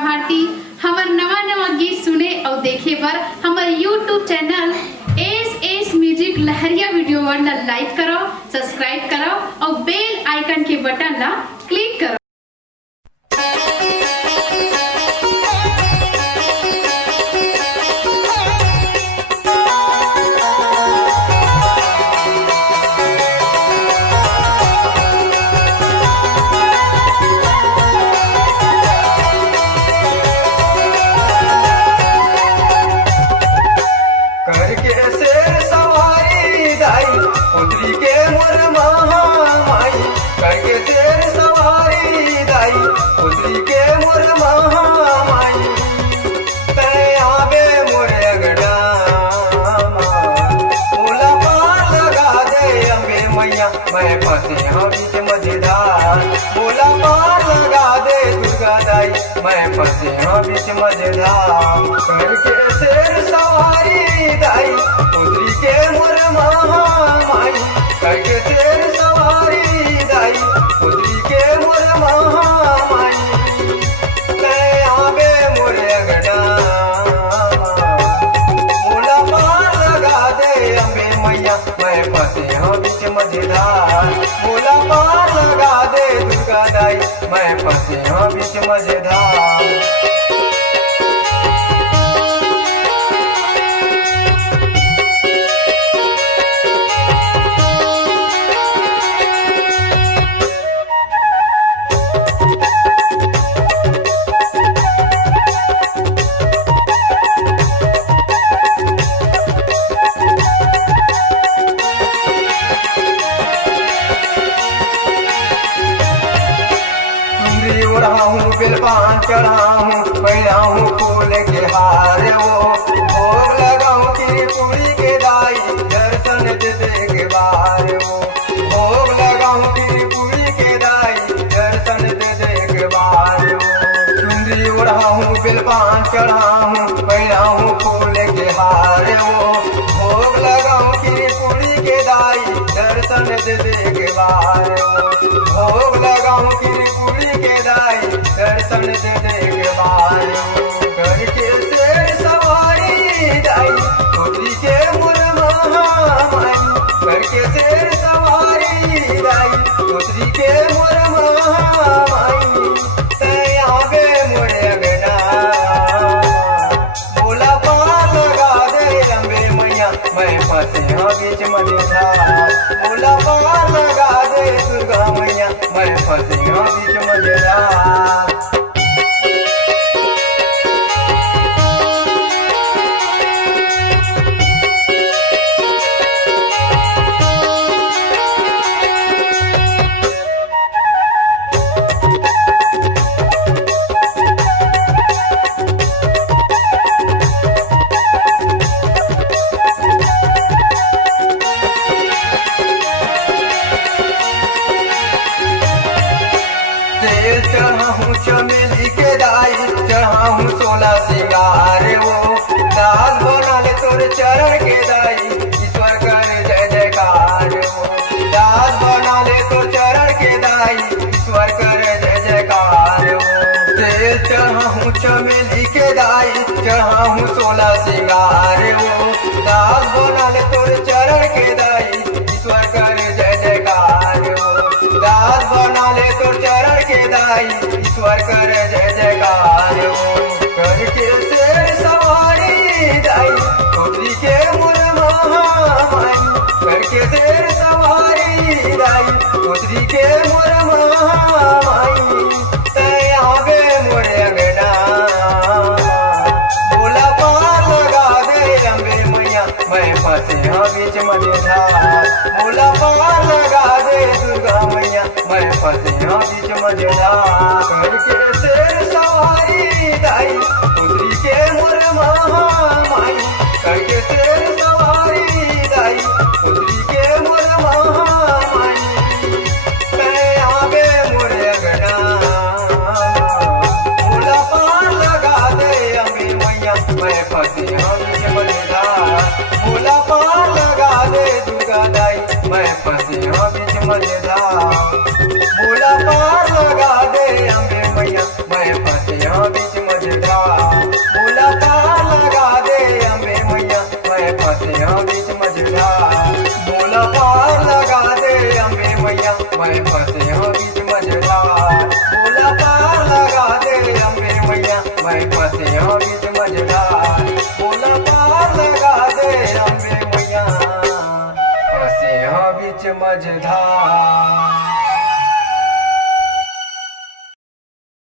भारती। हमार नवा नवा गीत सुने और देखे बर हमार यूट्यूब चैनल एस म्यूजिक लहरिया वीडियो वन लाइक करो, सब्सक्राइब करो और बेल आइकन के बटन ला क्लिक करो। मैं फंसे हाँ बीच मजेदार, बोला पार लगा दे दुर्गा दाई। मैं फंसे हाँ बीच मजेदार, करके शेर सवारी दाई, उतरी के मोर महामाई। करके शेर सवारी दाई, उतरी के मोर महामाई। मैं आवे मोर अगड़ा, बोला पार लगा दे अम्बे मैया। मैं फंसे हाँ बीच मजेदार, बोला पार लगा दे दुर्गा दाई। मैं फंसे हाँ बीच मजेदार। रहा हूँ बिलपान चढ़ाऊँ, पहना हूँ फूल के हार वो। भोग लगाऊँ खीर पूरी के दाई, दर्शन दे दे के बार वो। भोग लगाऊँ खीर पूरी के दाई, दर्शन दे दे के बार वो। चुंदरी उड़ाऊँ बिलपान चढ़ाऊँ, पहना हूँ फूल के हार वो। भोग लगाऊँ खीर पूरी के दाई, दर्शन दे दे के बार वो। भोग लगाऊँ खीर पूरी के दाई, दर्शन दे दे के बार। करके शेर सवारी दाई, उतरी के मोर महामाई। करके शेर सवारी दाई, उतरी के मोर महामाई। आवे मोर अगना, बोला पार लगा दे अम्बे मैया। मैं फंसे हाँ बीच मजेदार, बोला पार लगा दे दुर्गा मैया। मैं फंसे हाँ बीच मजेदार। तेल चढ़ाऊँ चमेली के दाई, चढ़ाऊँ 16 सिंगार वो। दाल बना ले तोर चरण के दाई, ईश्वर करे जय जयकार वो। दाल बना ले तोर चरण के दाई, ईश्वर करे जय जयकार वो। तेल चढ़ाऊँ चमेली के दाई, चढ़ाऊँ 16 सिंगार वो। दाल बना ले तोर चरण के दाई, ईश्वर करे जय जयकार वो। दाल बना ले तोर चरण के दाई, ईश्वर करे जय जयकार वो। करके शेर सवारी दाई, उतरी के मोर महामाई। करके शेर सवारी दाई, उतरी के मोर महामाई। आवे मोर अगना, बोला पार लगा दे अम्बे मैया। मैं फंसे हाँ बीच मजेदार, बोला पार लगा दे दुर्गा मैया। मैं फंसे हाँ बीच मजेदार। करके शेर सवारी दाई, उतरी के मोर महामाई। करके शेर सवारी दाई, उतरी के मोर महामाई। आवे मोर अगना, बोला पार लगा दे अम्बे मैया। मैं फंसे हाँ बीच मजेदार, बोला पार लगा दे दुर्गा दाई। मैं फंसे हाँ बीच मजेदार, बोला पार लगा दे अम्बे मैया। फंसे हाँ बीच मझधार बोला पार लगा दे अम्बे मैया मैं फंसे हाँ बीच मझधार बोला पार लगा दे अम्बे मैया मैं फंसे हाँ बीच मझधार बोला पार लगा दे अम्बे मैया फंसे हाँ बीच मझधार।